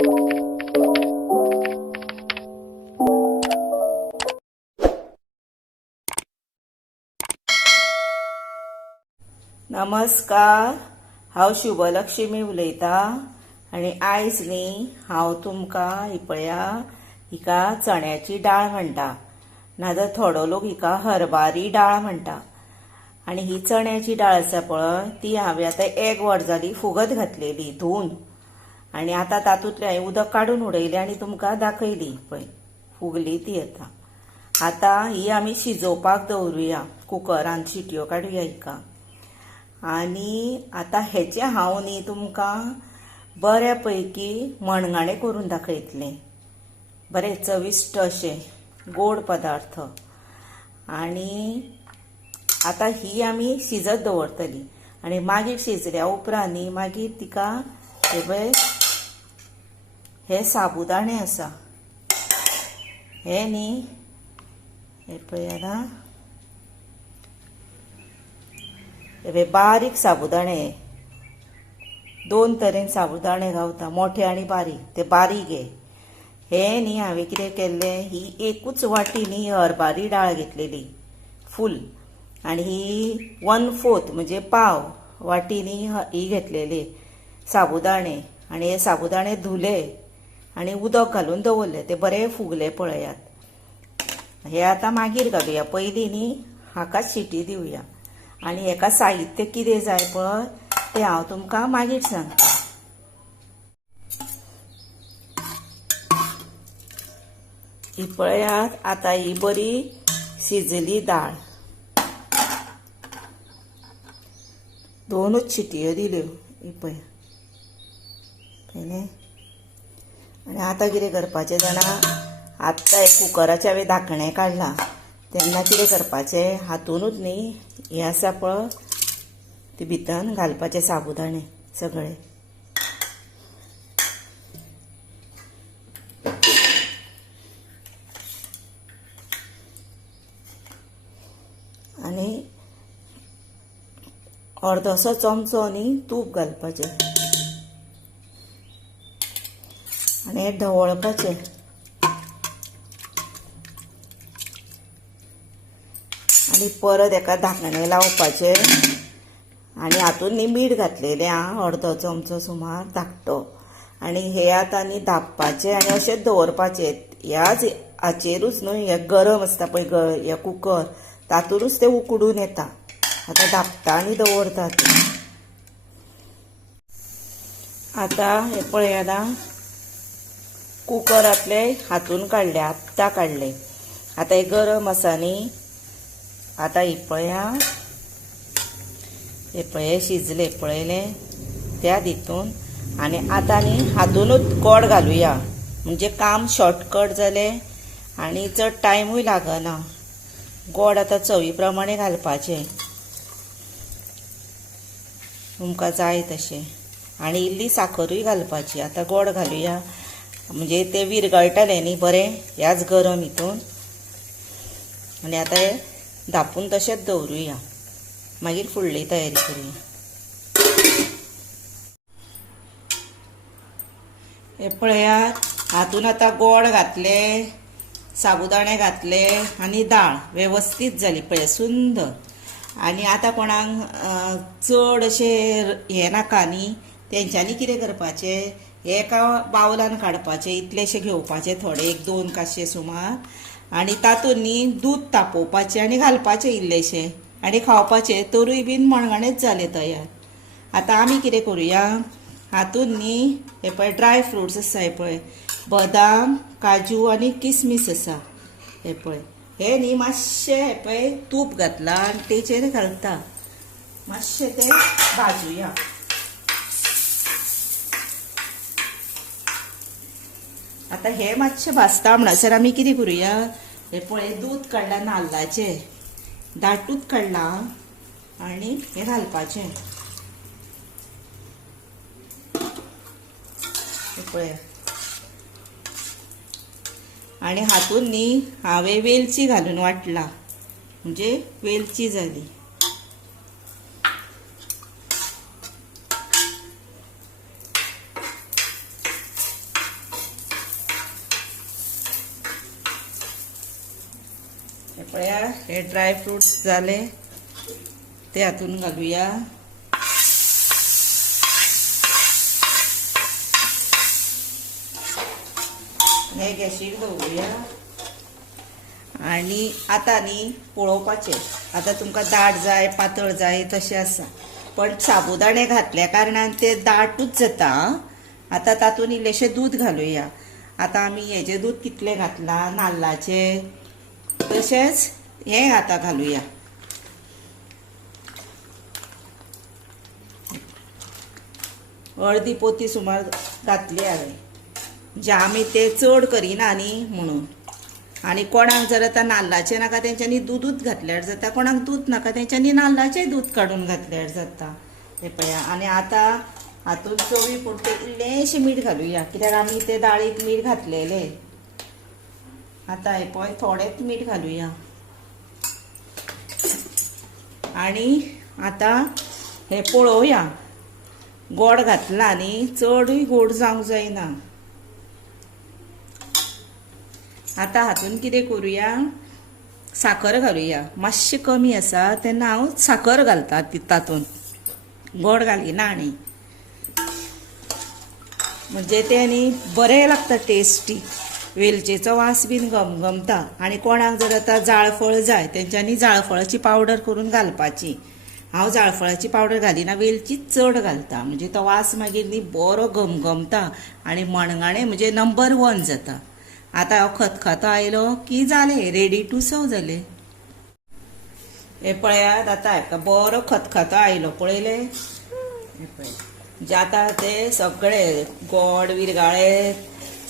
नमस्कार, हांव शुभलक्ष्मी उलयतां आनी आयज न्ही हांव तुमकां ही पळया हिका चण्याची डाळ म्हणटा, नाजाल्यार थोडो लोक हिका हरबारी डाळ म्हणटा। आनी ही चण्याची डाळ आसा पळय ती हांवें आतां 1 वर जाली फुगत घातलेली धुवन, आनी आतां तातूंतलें हांवें उदक काडून उडयलें आनी तुमकां दाखयली पळय फुगली ती आतां ही आमी शिजोवपाक दवरुया, कुकरान शिटयो काडुया हिका। आनी आतां हेचे हांव न्ही तुमकां बऱ्या पैकी मणगणें करून दाखयतलें, बरें चविश्ट अशें गोड पदार्थ। आनी आतां ही आमी शिजत दवरतली आनी मागीर शिजल्या उपरांत न्ही मागीर तिका हे पळय हे साबुदाणे आसा हे न्ही हे पळय आतां हे बारीक साबुदाणे 2 तरेन साबुदाणे गावता, मोठे आनी बारीक, ते बारीक हे न्ही हांवें कितें केल्लें ही एकूच वाटी न्ही हरबारी डाळ घेतलेली फूल आनी ही 1/4 म्हणजे पाव वाटी न्ही ही घेतलेली साबुदाणे आनी हे साबुदाणे धुले आनी उदक घालून दवरले, ते बरे फुगले पळयात। हे आतां मागीर घालुया, पयलीं न्ही हाका शिटी दिवया आनी हेका साहित्य कितें जाय पळय तें हांव तुमकां मागीर सांगता। ही पळयात आतां ही बरी शिजली दाळ, 2च शिटयो दिल्यो ही पळय पळयलें। आनी आतां कितें करपाचें जाणा, आतां कुकराचें हांवें धाकणें काडलां तेन्ना कितें करपाचें, हातूनच न्ही हें आसा पळय ते भितर घालपाचे साबुदाणे सगळे आनी अर्दोसो चमचो न्ही तूप घालपाचें आनी हें ढवळपाचें आनी परत हेका धाकणें लावपाचें आनी हातून न्ही मीठ घातलेलें अर्दो चमचो सुमार धाकटो आनी हे आतां न्ही धापपाचें आनी अशेंच दवरपाचें। ह्याच हाचेरूच न्हू हे गरम आसता पळय हे कुकर तातूंतच तें उकडून येता। आतां धापता आनी दवरतात आतां हे पळय आतां कुकरांतले हातून काडले, आत्तां काडले। आतां हे गरम आसा न्ही, आतां ही पळया हे पळय शिजले पळयलें त्या हितून आनी आतां न्ही हातूनच गोड घालुया, म्हणजे काम शॉर्टकट जालें आनी चड टायमूय लागना। गोड आतां चवी प्रमाणे घालपाचें तुमकां जाय तशें आनी इल्ली साखरूय घालपाची। आतां गोड घालुया म्हणजे तें विरगळटलें न्ही बरें ह्याच गरम हितून आनी आतां हे धापून तशेंच दवरुया, मागीर फुडली तयारी करुया। हे पळयात हातून आतां गोड घातले, साबुदाणे घातले आनी दाळ वेवस्थीत जाली पळय सुंदर। आनी आतां कोणाक चड अशें हें नाका न्ही, तेंच्यांनी कितें करपाचें, एका बावलान काडपाचें, इतलेशें घेवपाचें थोडे 1-2 काशे सुमार आनी तातूंत न्ही दूद तापोवपाचें आनी घालपाचें इल्लेशें आनी खावपाचें, तरूय बीन मणगणेंच जालें तयार। आतां आमी कितें करुया, हातून न्ही हे पळय ड्राय फ्रुट्स आसा हे पळय बदाम, काजू आनी किसमीस आसा हे पळय हे न्ही मातशें हे पळय तूप घातलां आनी तेचेर घालता, मातशें तें भाजुया। आतां हे मातशें भाजता म्हणसर आमी कितें करुया, हे पळय दूद काडलां नाल्लाचें, दाटूच काडलां आनी हें घालपाचें हे पळय आनी हातून न्ही हांवें वेलची घालून वाटला म्हणजे वेलची जाली। पळया हे ड्राय फ्रुट्स झाले ते हातून घालूया. हे गॅशीर दवरूया आणि आता न्ही पळोवपाचें. आता तुमकां दाट जाय पातळ जाय तशें आसा, पण साबुदाणे घातल्या कारणान ते दाटूच जाता. आता तातूंत इल्लेशें दूध घालुया. आता आमी हेजें दूध कितलें घातलां नाल्लाचें, तशेंच हें आता घालुया. अर्दी पोती सुमार घातली हांवें, जे आमी ते चड करिना न्ही म्हणून. आनी कोणाक जर आतां नाल्लाचें नाका तेंच्यांनी दूदूच घातल्यार जाता, कोणाक दूद नाका तेंच्यांनी नाल्लाचें दूद काडून घातल्यार जाता. हे पळया. आनी आतां हातूंत चवी पुरतें इल्लेशें मीठ घालुया, कित्याक आमी ते दाळीक मीठ घातलेलें. आतां हे पळय थोडेंच मीठ घालुया. आनी आतां हे पळोवया, गोड घातला न्ही चडूय गोड जावंक जायना. आतां हातूंत कितें करुया, साखर घालुया. मातशें कमी आसा तेन्ना हांव साखर घालता तातूंत, गोड घालिना. आनी म्हणजे तें न्ही बरें लागता टेस्टी. वेलचेचो वास बीन घमघमता. आनी कोणाक जर आतां जाळफळ जाय तेंच्यांनी जाळफळाची पावडर करून घालपाची. हांव जाळफळाची पावडर घालिना, वेलचीच चड घालता. म्हणजे तो वास मागीर न्ही बरो घमघमता आनी मणगणें म्हणजे नंबर 1 जाता. आतां हांव खतखतो आयलो की जालें, रेडी टू सर्व जालें. हे पळयात आतां हाका बरो खतखतो आयलो, पळयलें. हे पळय म्हणजे आतां ते सगळे गोड विरगाळे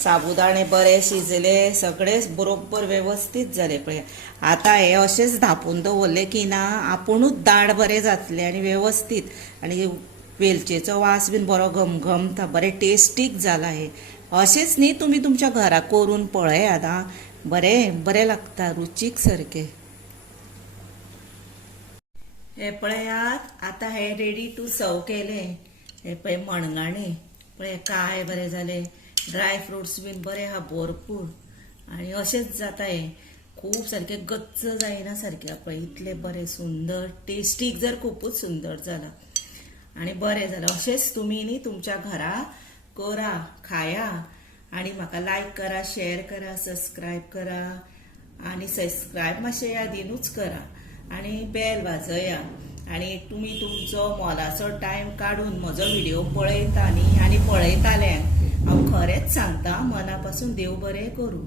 साबुदाणे बरे शिजले, सगळे बरोबर वेवस्थीत जाले. पळय आतां हे अशेंच धापून दवरले की ना आपुणूच दाट बरें जातलें आनी वेवस्थीत. आनी वेलचेचो वास बीन बरो घमघमता, बरें टेस्टीक जाला. हे अशेंच न्ही तुमी तुमच्या घरा करून पळयात आं, बरें लागता, रुचीक सारकें. हे पळयात आतां हे रेडी टू सर्व केलें. हे पळय मणगणें पळय काय बरें जालें. ड्राय फ्रुट्स बीन बरें आहा भरपूर. आनी अशेंच जाता हें, खूब सारकें गच्च जायना सारकें. पळय इतलें बरें सुंदर, टेस्टीक जर खूबच सुंदर जाला आनी बरें जालें. अशेंच तुमी न्ही तुमच्या घरा करा, खाया. आनी म्हाका लायक करा, शेअर करा, सबस्क्रायब करा. आनी सबस्क्रायब मातशें यादीनूच करा आनी बेल वाजया. आनी तुमी तुमचो मोलाचो टायम काडून म्हजो व्हिडिओ पळयता न्ही आनी पळयताल्यांक हांव खरेंच सांगता, मना पासून देव बरें करूं.